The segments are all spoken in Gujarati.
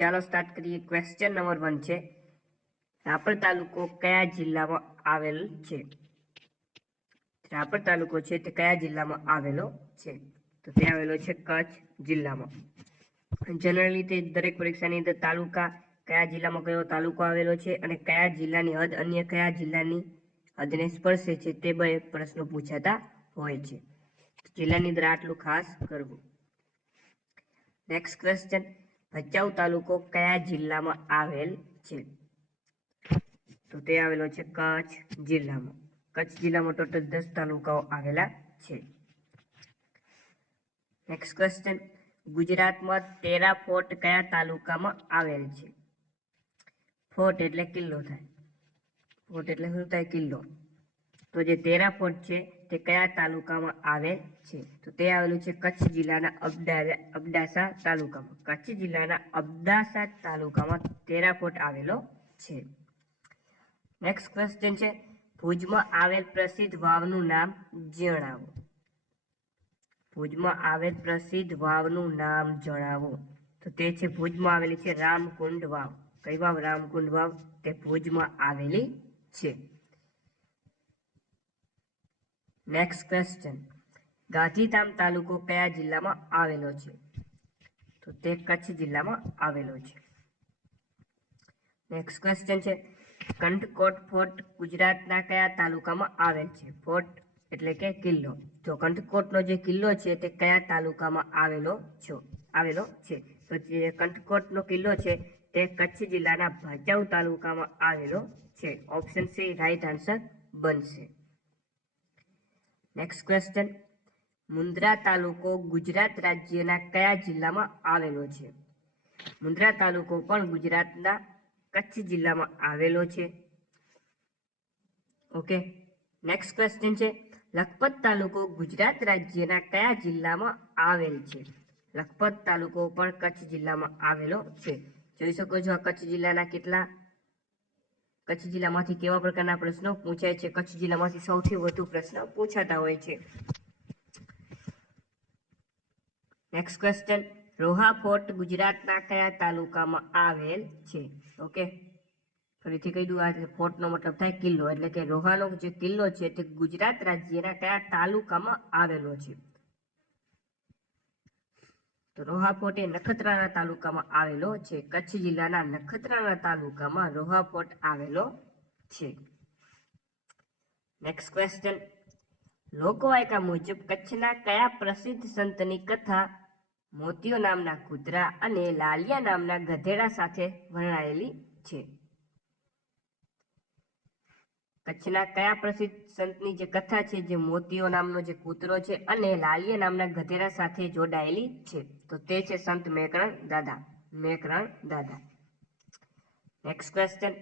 ચાલો સ્ટાર્ટ કરીએ. ક્વેશ્ચન નંબર 1 છે, રાપર તાલુકો કયા જિલ્લામાં આવેલ છે? રાપર તાલુકો છે તે કયા જિલ્લામાં આવેલો છે? તો તે આવેલો છે કચ્છ જિલ્લામાં. જનરલી તે દરેક પરીક્ષાની અંદર તાલુકા કયા જિલ્લામાં કયો તાલુકો આવેલો છે અને કયા જિલ્લાની હદ અન્ય કયા જિલ્લાની હદને સ્પર્શે છે તે બે પ્રશ્નો પૂછાતા હોય છે. જિલ્લાની અંદર આટલું ખાસ કરવું. નેક્સ્ટ ક્વેશ્ચન, ભચાઉ તાલુકો કયા જિલ્લામાં આવેલ છે? તો તે આવેલો છે કચ્છ જિલ્લામાં. કચ્છ જિલ્લામાં ટોટલ 10 તાલુકાઓ આવેલા છે. નેક્સ્ટ ક્વેશ્ચન, ગુજરાતમાં તેરા ફોર્ટ કયા તાલુકામાં આવેલ છે? ફોર્ટ એટલે કિલ્લો થાય. ફોર્ટ એટલે શું થાય? કિલ્લો. તો જે તેરા ફોર્ટ છે તે કયા તાલુકામાં આવેલ છે? તો તે આવેલું છે કચ્છ જિલ્લાના અબડાસા તાલુકામાં. કચ્છ જિલ્લાના અબડાસા તાલુકામાં તેરા ફોર્ટ આવેલો છે. નેક્સ્ટ ક્વેશ્ચન છે, ભુજમાં આવેલ પ્રસિદ્ધ વાવનું નામ જણાવો. ભુજમાં આવેલ પ્રસિદ્ધ વાવનું નામ જણાવો. તો તે છે ભુજમાં આવેલી છે રામકુંડ વાવ. કઈ વાવ? રામકુંડ વાવ. તે ભુજમાં આવેલી છે. નેક્સ્ટ ક્વેશ્ચન, ગાંધીધામ તાલુકો કયા જિલ્લામાં આવેલો છે? તો તે કચ્છ જિલ્લામાં આવેલો છે. નેક્સ્ટ ક્વેશ્ચન છે, કંઠકોટ ફોર્ટ ગુજરાતના કયા તાલુકામાં આવેલ છે? ફોર્ટ એટલે કે કિલ્લો. જો કંઠકોટનો જે કિલ્લો છે તે કયા તાલુકામાં આવેલો છે? તો જે કંઠકોટનો કિલ્લો છે તે કચ્છ જિલ્લાના ભચાઉ તાલુકામાં આવેલો છે. ઓપ્શન સી રાઈટ આન્સર બનશે. નેક્સ્ટ ક્વેશ્ચન, મુન્દ્રા તાલુકો ગુજરાત રાજ્યના કયા જિલ્લામાં આવેલો છે? મુન્દ્રા તાલુકો પણ ગુજરાતના કચ્છ જિલ્લામાં આવેલો છે. ઓકે. નેક્સ્ટ ક્વેશ્ચન છે, લખપત તાલુકો ગુજરાત રાજ્યના કયા જિલ્લામાં આવેલ છે? લખપત તાલુકો પણ કચ્છ જિલ્લામાં આવેલો છે. જોઈ શકો છો આ કચ્છ જિલ્લામાંથી કેવા પ્રકારના પ્રશ્નો પૂછાય છે. કચ્છ જિલ્લામાંથી સૌથી વધુ પ્રશ્ન પૂછાતા હોય છે. નેક્સ્ટ ક્વેશ્ચન, રોહા ફોર્ટ ગુજરાતના કયા તાલુકામાં આવેલ છે? ઓકે, ફરીથી કહી દઉં, આ ફોર્ટનો મતલબ થાય કિલ્લો, એટલે કે રોહાનો જે કિલ્લો છે તે ગુજરાત રાજ્યના કયા તાલુકામાં આવેલો છે? તો રોહા ફોર્ટ એ નખત્રાણા તાલુકામાં આવેલો છે. કચ્છ જિલ્લાના નખત્રાણા તાલુકામાં રોહા ફોર્ટ આવેલો છે. નેક્સ્ટ ક્વેશ્ચન, લોકવાયકા મુજબ કચ્છના કયા પ્રસિદ્ધ સંતની કથા મોતીયો નામના કૂતરા અને લાલિયા નામના ગધેડા સાથે વર્ણવેલી છે? કચ્છના કયા પ્રસિદ્ધ સંતની જે કથા છે જે મોતીયો નામનો જે કૂતરો છે અને લાલિયા નામના ગધેડા સાથે જોડાયેલી છે? તો તે છે સંત મેકરણ દાદા. નેક્સ્ટ ક્વેશ્ચન,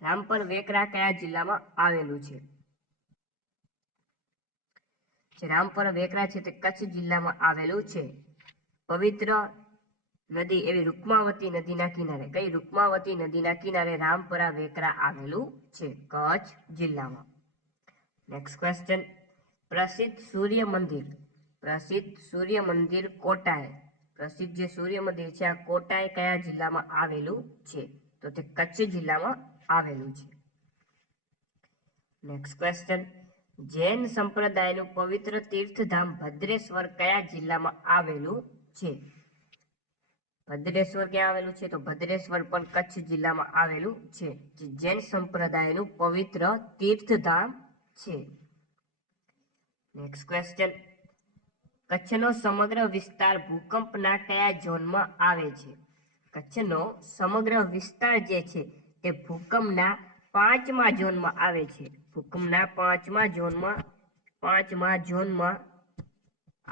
રામપર વેકરા કયા જિલ્લામાં આવેલું છે? જે રામપર વેકરા છે તે કચ્છ જિલ્લામાં આવેલું છે. પવિત્ર નદી એવી રૂકમાવતી નદીના કિનારે, કઈ રૂકમાવતી નદીના કિનારે રામપરા વેકરા આવેલું છે? કચ્છ જિલ્લામાં. નેક્સ્ટ ક્વેશ્ચન, પ્રસિદ્ધ સૂર્ય મંદિર કોટાએ, પ્રસિદ્ધ જે સૂર્ય મંદિર છે આ કોટાએ કયા જિલ્લામાં આવેલું છે? તો તે કચ્છ જિલ્લામાં આવેલું છે. નેક્સ્ટ ક્વેશ્ચન, જૈન સંપ્રદાયનું પવિત્ર તીર્થધામ ભદ્રેશ્વર કયા જિલ્લામાં આવેલું છે? ભદ્રેશ્વર ક્યાં આવેલું છે? તો ભદ્રેશ્વર પણ કચ્છ જિલ્લામાં આવેલું છે. જે જૈન સંપ્રદાયનું પવિત્ર તીર્થધામ છે. નેક્સ્ટ ક્વેશ્ચન, કચ્છનો સમગ્ર વિસ્તાર ભૂકંપના કયા ઝોનમાં આવે છે? કચ્છનો સમગ્ર વિસ્તાર જે છે તે ભૂકંપના 5મા ઝોનમાં આવે છે. ભૂકંપના 5મા ઝોનમાં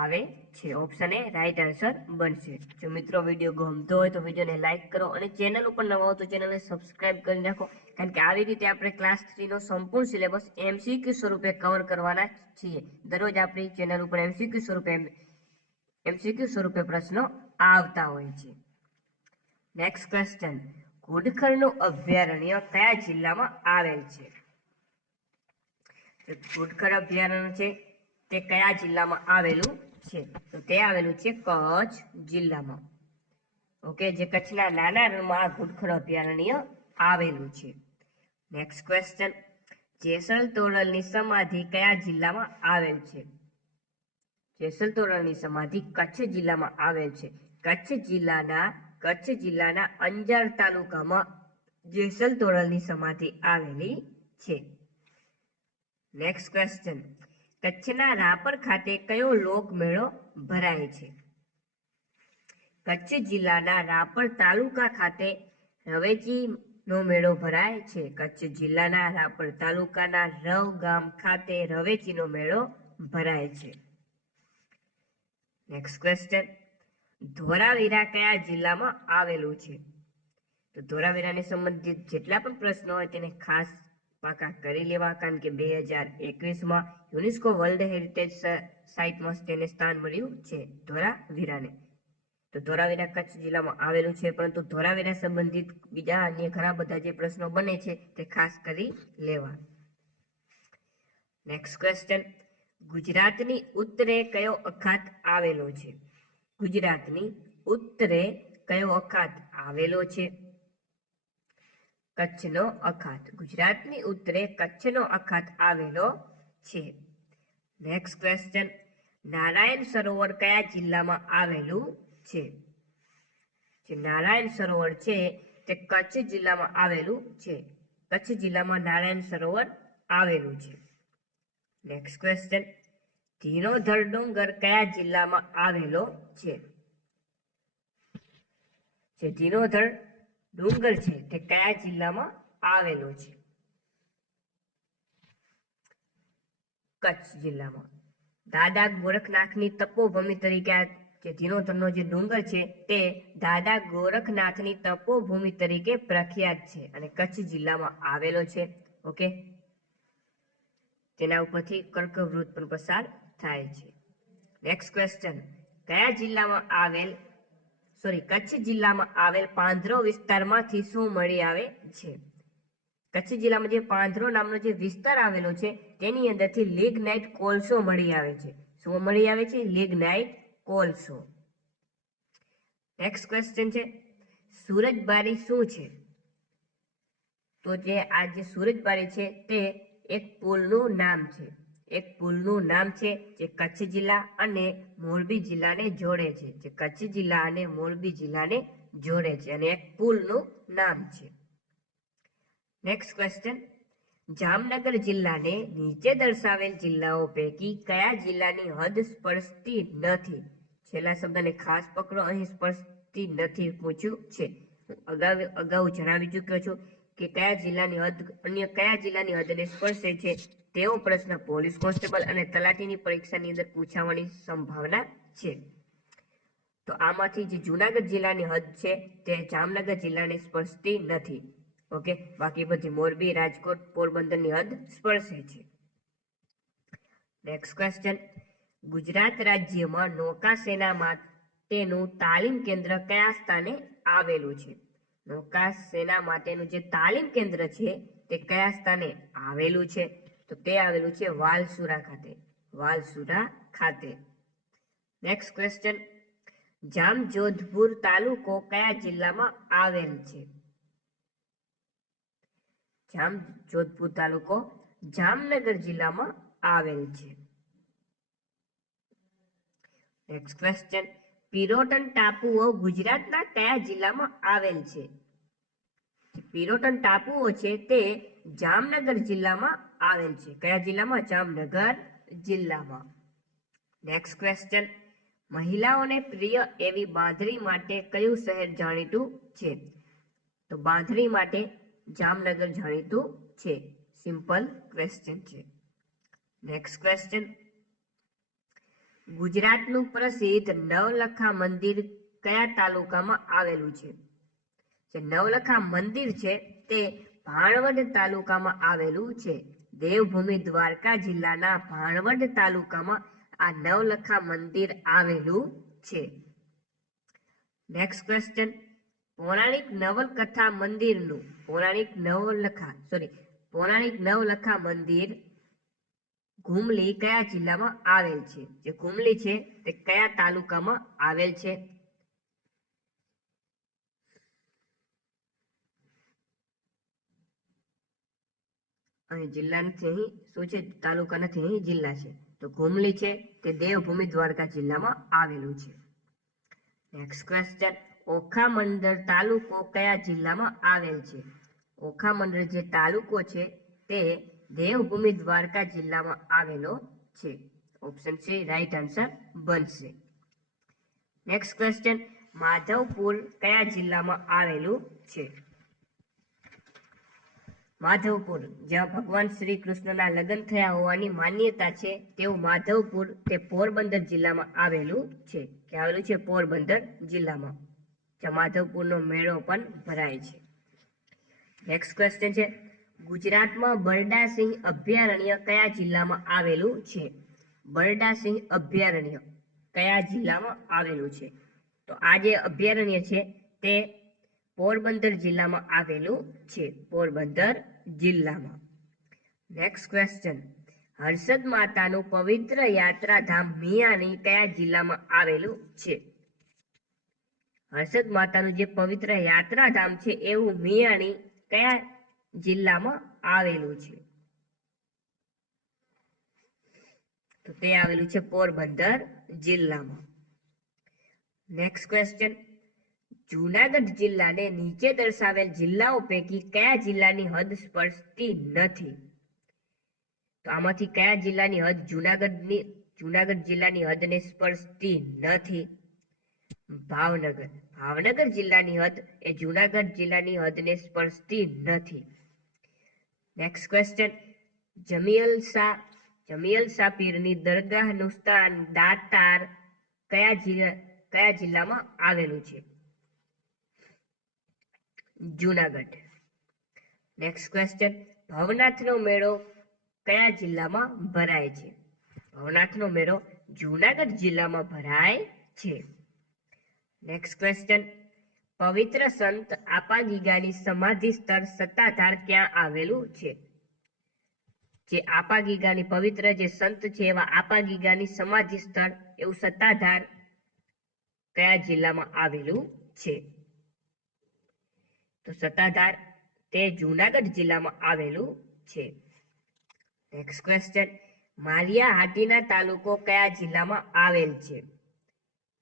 આવે છે. ઓપ્શન એ રાઈટ આન્સર બનશે. જો મિત્રો વિડીયો ગમતો હોય તો વિડીયોને લાઈક કરો અને ચેનલ ઉપર નવા હો તો ચેનલને સબસ્ક્રાઇબ કરી નાખો, કારણ કે આવી રીતે આપણે ક્લાસ 3નો સંપૂર્ણ સિલેબસ MCQ સ્વરૂપે કવર કરવાના છીએ. દરરોજ આપણી ચેનલ ઉપર MCQ સ્વરૂપે પ્રશ્નો આવતા હોય છે. નેક્સ્ટ ક્વેશ્ચન, ઘુડખરનું અભયારણ્ય કયા જિલ્લામાં આવેલ છે? ઘુડખર અભયારણ્ય છે તે કયા જિલ્લામાં આવેલું છે? તો તે આવેલું છે કચ્છ જિલ્લામાં. ઓકે, જે કચ્છના નાના રણમાં આ ઘુડખર અભયારણ્ય આવેલું છે. નેક્સ્ટ ક્વેશ્ચન, જેસલ તોરલની સમાધિ કયા જિલ્લામાં આવેલ છે? જેસલ તોરલની સમાધિ કચ્છ જિલ્લામાં આવેલ છે. કચ્છ જિલ્લાના અંજાર તાલુકામાં જેસલ તોરલની સમાધિ આવેલી છે. નેક્સ્ટ ક્વેશ્ચન, કચ્છના રાપર ખાતે કયો લોકમેળો ભરાય છે? કચ્છ જિલ્લાના રાપર તાલુકા ખાતે રવેચીનો મેળો ભરાય છે. કચ્છ જિલ્લાના રાપર તાલુકાના રવ ગામ ખાતે રવેચીનો મેળો ભરાય છે. નેક્સ્ટ ક્વેશ્ચન, ધોળાવીરા કયા જિલ્લામાં આવેલું છે? તો ધોળાવીરાને સંબંધિત જેટલા પણ પ્રશ્નો હોય તેને ખાસ પાકા કરી લેવા, કારણ કે 2021માં યુનેસ્કો વર્લ્ડ હેરિટેજ સાઇટમાં તેને સ્થાન મળ્યું છે ધોળાવીરાને. તો ધોળાવીરા કચ્છ જિલ્લામાં આવેલું છે, પરંતુ ધોળાવીરા સંબંધિત બીજા અન્ય ઘણા બધા જે પ્રશ્નો બને છે તે ખાસ કરી લેવા. નેક્સ્ટ ક્વેશ્ચન, ગુજરાતની ઉત્તરે કયો અખાત આવેલો છે? ગુજરાતની ઉત્તરે કયો અખાત આવેલો છે? કચ્છનો અખાત. ગુજરાતની ઉત્તરે કચ્છનો અખાત આવેલો છે. નેક્સ્ટ ક્વેશ્ચન, નારાયણ સરોવર કયા જિલ્લામાં આવેલું છે? જે નારાયણ સરોવર છે તે કચ્છ જિલ્લામાં આવેલું છે. કચ્છ જિલ્લામાં નારાયણ સરોવર આવેલું છે. નેક્સ્ટ ક્વેશ્ચન, ધીણોધર ડુંગર કયા જિલ્લામાં આવેલો છે? જે ધીણોધર ડુંગર છે તે કયા જિલ્લામાં આવેલો છે? કચ્છ જિલ્લામાં. દાદા ગોરખનાથની તપોભૂમિ તરીકે જે ધીણોધરનો જે ડુંગર છે તે દાદા ગોરખનાથની તપોભૂમિ તરીકે પ્રખ્યાત છે અને કચ્છ જિલ્લામાં આવેલો છે. ઓકે, તેના ઉપરથી કર્કવૃત પણ પસાર થાય છે. નેક્સ્ટ ક્વેશ્ચન, કચ્છ જિલ્લામાં આવેલ પાંધરો વિસ્તારમાંથી શું મળી આવે છે? કચ્છ જિલ્લામાં જે પાંધરો નામનો જે વિસ્તાર આવેલો છે તેની અંદરથી લિગ્નાઇટ કોલસો મળી આવે છે. શું મળી આવે છે? લિગ્નાઇટ કોલસો. નેક્સ્ટ ક્વેશ્ચન છે, સુરજબારી શું છે? તો જે આ જે સુરજબારી છે તે એક પુલનું નામ છે. એક પુલનું નામ છે જે કચ્છ જિલ્લા અને મોરબી જિલ્લાને જોડે છે. જે કચ્છ જિલ્લા અને મોરબી જિલ્લાને જોડે છે અને એક પુલનું નામ છે. નેક્સ્ટ ક્વેશ્ચન, જામનગર જિલ્લાને નીચે દર્શાવેલ જિલ્લાઓ પૈકી કયા જિલ્લાની હદ સ્પર્શતી નથી? છેલ્લા શબ્દને ખાસ પકડો, અહીં સ્પર્શતી નથી પૂછ્યું છે. અગાઉ જણાવી ચૂક્યો છું કે કયા જિલ્લાની હદ અન્ય કયા જિલ્લાની હદને સ્પર્શે છે તેવો પ્રશ્ન પોલીસ કોન્સ્ટેબલ અને તલાટીની પરીક્ષાની અંદર પૂછાવાની સંભાવના છે. તો આમાંથી જે જુનાગઢ જિલ્લાની હદ છે તે જામનગર જિલ્લાને સ્પર્શતી નથી. ઓકે, બાકી બધી મોરબી, રાજકોટ, પોરબંદરની હદ સ્પર્શે છે. નેક્સ્ટ ક્વેશ્ચન, ગુજરાત રાજ્યમાં નૌકાસેના માટેનું તાલીમ કેન્દ્ર કયા સ્થાને આવેલું છે? નૌકાસેના માટેનું જે તાલીમ કેન્દ્ર છે તે કયા સ્થાને આવેલું છે? તો તે આવેલું છે વાલસુરા ખાતે. વાલસુરા ખાતે. નેક્સ્ટ ક્વેશ્ચન, જામજોધપુર તાલુકો કયા જિલ્લામાં આવેલ છે? જામજોધપુર તાલુકો જામનગર જિલ્લામાં આવેલ છે. નેક્સ્ટ ક્વેશ્ચન, પિરોટન ટાપુઓ ગુજરાતના કયા જિલ્લામાં આવેલ છે? પિરોટન ટાપુઓ છે તે જામનગર જિલ્લામાં આવેલ છે. કયા જિલ્લામાં? જામનગર જિલ્લામાં. નેક્સ્ટ ક્વેશ્ચન, મહિલાઓને પ્રિય એવી બાંધણી માટે કયું શહેર જાણીતું છે? તો બાંધણી માટે જામનગર જાણીતું છે. સિમ્પલ ક્વેશ્ચન છે. નેક્સ્ટ ક્વેશ્ચન, ગુજરાતનું પ્રસિદ્ધ નવલખા મંદિર કયા તાલુકામાં આવેલું છે? જે નવલખા મંદિર છે તે ભાણવડ તાલુકામાં આવેલું છે. દેવભૂમિ દ્વારકા જિલ્લાના ભાણવડ તાલુકામાં આ નવલખા મંદિર આવેલું છે. નેક્સ્ટ ક્વેશ્ચન, પૌરાણિક નવલખા મંદિર ઘુમલી કયા જિલ્લામાં આવેલ છે? જે ઘુમલી છે તે કયા તાલુકામાં આવેલ છે? અહીં જિલ્લા નથી, અહીં શું છે? તાલુકા નથી, અહીં જિલ્લા છે. તો ઘુમલી છે તે દેવભૂમિ દ્વારકા જિલ્લામાં આવેલું છે. નેક્સ્ટ ક્વેશ્ચન, ઓખામંડળ તાલુકો કયા જિલ્લામાં આવેલ છે? ઓખામંડળ જે તાલુકો છે તે દેવભૂમિ દ્વારકા જિલ્લામાં આવેલો છે. ઓપ્શન સી રાઈટ આન્સર બનશે. નેક્સ્ટ ક્વેશ્ચન, માધવપુર કયા જિલ્લામાં આવેલું છે? માધવપુર, જ્યાં ભગવાન શ્રી કૃષ્ણના લગ્ન થયા હોવાની માન્યતા છે તેવું માધવપુર તે પોરબંદર જિલ્લામાં આવેલું છે. કે આવેલું છે પોરબંદર જિલ્લામાં, જ્યાં માધવપુરનો મેળો પણ ભરાય છે. નેક્સ્ટ ક્વેશ્ચન છે, ગુજરાતમાં બરડાસિંહ અભયારણ્ય કયા જિલ્લામાં આવેલું છે? બરડાસિંહ અભયારણ્ય કયા જિલ્લામાં આવેલું છે? તો આ જે અભયારણ્ય છે તે પોરબંદર જિલ્લામાં આવેલું છે. પોરબંદર જિલ્લામાં. નેક્સ્ટ ક્વેશ્ચન, હર્ષદ માતાનું પવિત્ર યાત્રાધામ મિયાણી કયા જિલ્લામાં આવેલું છે? હર્ષદ માતાનું જે પવિત્ર યાત્રાધામ છે એવું મિયાણી કયા જિલ્લામાં આવેલું છે? તો તે આવેલું છે પોરબંદર જિલ્લામાં. નેક્સ્ટ ક્વેશ્ચન, જૂનાગઢ જિલ્લાને નીચે દર્શાવેલ જિલ્લાઓ પૈકી કયા જિલ્લાની હદ સ્પર્શતી નથી? તો આમાંથી કયા જિલ્લાની હદ જૂનાગઢ જિલ્લાની હદને સ્પર્શતી નથી? ભાવનગર. ભાવનગર જિલ્લાની હદ એ જૂનાગઢ જિલ્લાની હદને સ્પર્શતી નથી. નેક્સ્ટ ક્વેશ્ચન, જમિયલ શાહ પીરની દરગાહનું સ્થાન દાતાર કયા જિલ્લામાં આવેલું છે? જૂનાગઢ. નેક્સ્ટ ક્વેશ્ચન, ભવનાથનો મેળો કયા જિલ્લામાં ભરાય છે? ભવનાથનો મેળો જૂનાગઢ જિલ્લામાં ભરાય છે. નેક્સ્ટ ક્વેશ્ચન, પવિત્ર સંત આપાગીગાની સમાધિ સ્થળ સત્તાધાર ક્યાં આવેલું છે? જે આપાગીગાની પવિત્ર જે સંત છે એવા આપાગીગાની સમાધિ સ્થળ એવું સત્તાધાર કયા જિલ્લામાં આવેલું છે? તો સત્તાધાર તે જૂનાગઢ જિલ્લામાં આવેલું છે. નેક્સ્ટ ક્વેશ્ચન, મારિયા હાટીના તાલુકો કયા જિલ્લામાં આવેલ છે?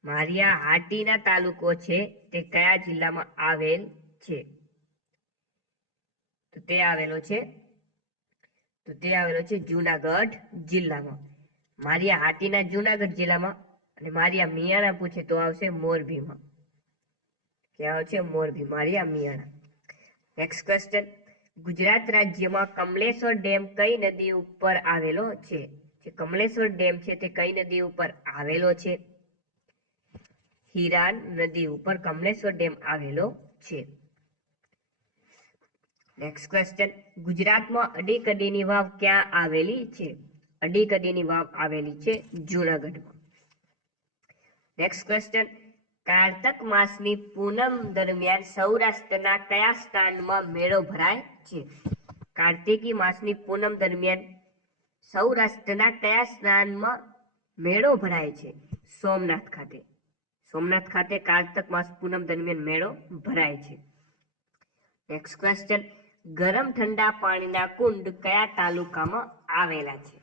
મારિયા હાટીના તાલુકો છે તે કયા જિલ્લામાં આવેલ છે? તો તે આવેલો છે જૂનાગઢ જિલ્લામાં. મારિયા હાટીના જૂનાગઢ જિલ્લામાં અને મારિયા મિયાણા પૂછે તો આવશે મોરબીમાં. ક્યાં આવશે? Morbi. Maria Miyana. Next question, Gujarat રાજ્યમાં કમલેશ્વર ડેમ કઈ નદી ઉપર આવેલો છે? જે કમલેશ્વર ડેમ છે તે કઈ નદી ઉપર આવેલો છે? હિરાન નદી ઉપર કમલેશ્વર ડેમ આવેલો છે. નેક્સ્ટ ક્વેશ્ચન, ગુજરાતમાં અડીકડીની વાવ ક્યાં આવેલી છે? અડીકડીની વાવ આવેલી છે જૂનાગઢમાં. નેક્સ્ટ ક્વેશ્ચન, કારતક માસની પૂનમ દરમિયાન સૌરાષ્ટ્રના કયા સ્થાનમાં મેળો ભરાય છે? કાર્તિકી માસની પૂનમ દરમિયાન સૌરાષ્ટ્રના કયા સ્થાનમાં મેળો ભરાય છે? સોમનાથ ખાતે. સોમનાથ ખાતે કારતક માસ પૂનમ દરમિયાન મેળો ભરાય છે. નેક્સ્ટ ક્વેશ્ચન, ગરમ ઠંડા પાણીના કુંડ કયા તાલુકામાં આવેલા છે?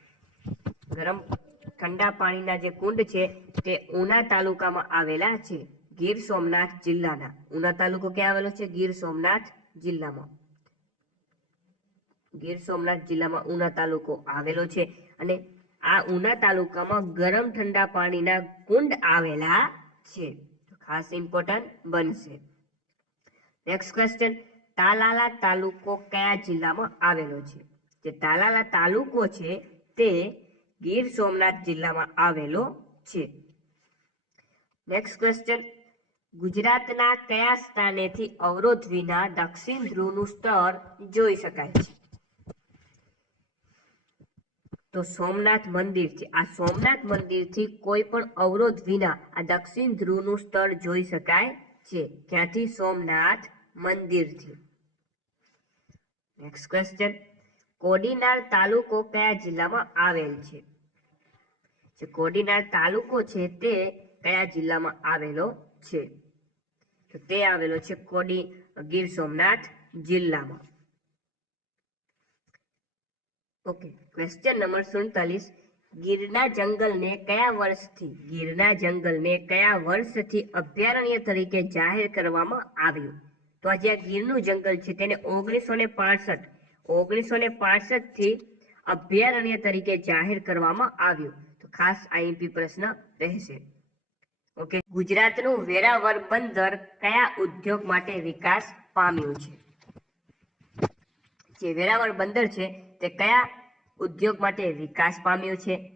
ગરમ ઠંડા પાણીના જે કુંડ છે તે ઉના તાલુકામાં આવેલા છે, ગીર સોમનાથ જિલ્લાના. ઉના તાલુકો ક્યાં આવેલો છે? ગીર સોમનાથ જિલ્લામાં. ગીર સોમનાથ જિલ્લામાં ઉના તાલુકો આવેલો છે અને આ ઉના તાલુકામાં ગરમ ઠંડા પાણીના કુંડ આવેલા છે. ખાસ ઇમ્પોર્ટન્ટ બનશે. નેક્સ્ટ ક્વેશ્ચન, તાલાલા તાલુકો કયા જિલ્લામાં આવેલો છે? જે તાલાલા તાલુકો છે તે ગીર સોમનાથ જિલ્લામાં આવેલો છે. નેક્સ્ટ ક્વેશ્ચન, ગુજરાતના કયા સ્થાનેથી અવરોધ વિના દક્ષિણ ધ્રુવનું સ્તર જોઈ શકાય છે? તો સોમનાથ મંદિર છે. આ સોમનાથ મંદિરથી કોઈ પણ અવરોધ વિના આ દક્ષિણ ધ્રુવનું સ્તર જોઈ શકાય છે. ક્યાંથી? સોમનાથ મંદિરથી. નેક્સ્ટ ક્વેશ્ચન, કોડીનાર તાલુકો કયા જિલ્લામાં આવેલ છે? જે કોડીનાર તાલુકો છે તે કયા જિલ્લામાં આવેલો છે? તો તે આવેલો છે ગીર સોમનાથ જિલ્લામાં. ઓકે, ક્વેશ્ચન નંબર 47, ગીરના જંગલને કયા વર્ષથી અભયારણ્ય તરીકે જાહેર કરવામાં આવ્યું? તો આ જે ગીરનું જંગલ છે તેને 1965 થી અભયારણ્ય તરીકે જાહેર કરવામાં આવ્યું. તો ખાસ આઈએમપી પ્રશ્ન રહેશે. ઓકે, ગુજરાતનું વેરાવળ બંદર કયા ઉદ્યોગ માટે વિકાસ પામ્યું છે? જે વેરાવળ બંદર છે તે કયા ઉદ્યોગ માટે વિકાસ પામ્યું છે?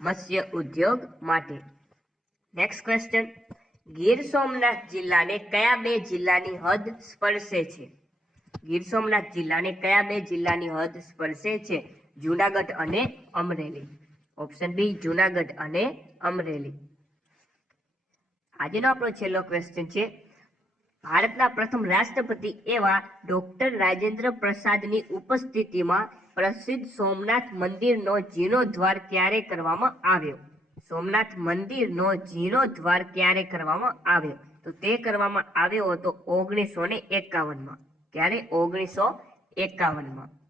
મત્સ્ય ઉદ્યોગ માટે. નેક્સ્ટ ક્વેશ્ચન, ગીર સોમનાથ જિલ્લાને કયા બે જિલ્લાની હદ સ્પર્શે છે? ગીર સોમનાથ જિલ્લાને કયા બે જિલ્લાની હદ સ્પર્શે છે? જૂનાગઢ અને અમરેલી. ઓપ્શન બી જૂનાગઢ અને અમરેલી. આજનો આપણો છેલ્લો ક્વેશ્ચન છે, ભારતના પ્રથમ રાષ્ટ્રપતિ એવા ડોક્ટર રાજેન્દ્ર પ્રસાદની ઉપસ્થિતિમાં પ્રસિદ્ધ સોમનાથ મંદિરનો જીર્ણોદ્ધાર ક્યારે કરવામાં આવ્યો? સોમનાથ મંદિરનો જીર્ણોદ્ધાર ક્યારે કરવામાં આવ્યો? તો તે કરવામાં આવ્યો હતો 1951માં. ક્યારે? 1951માં.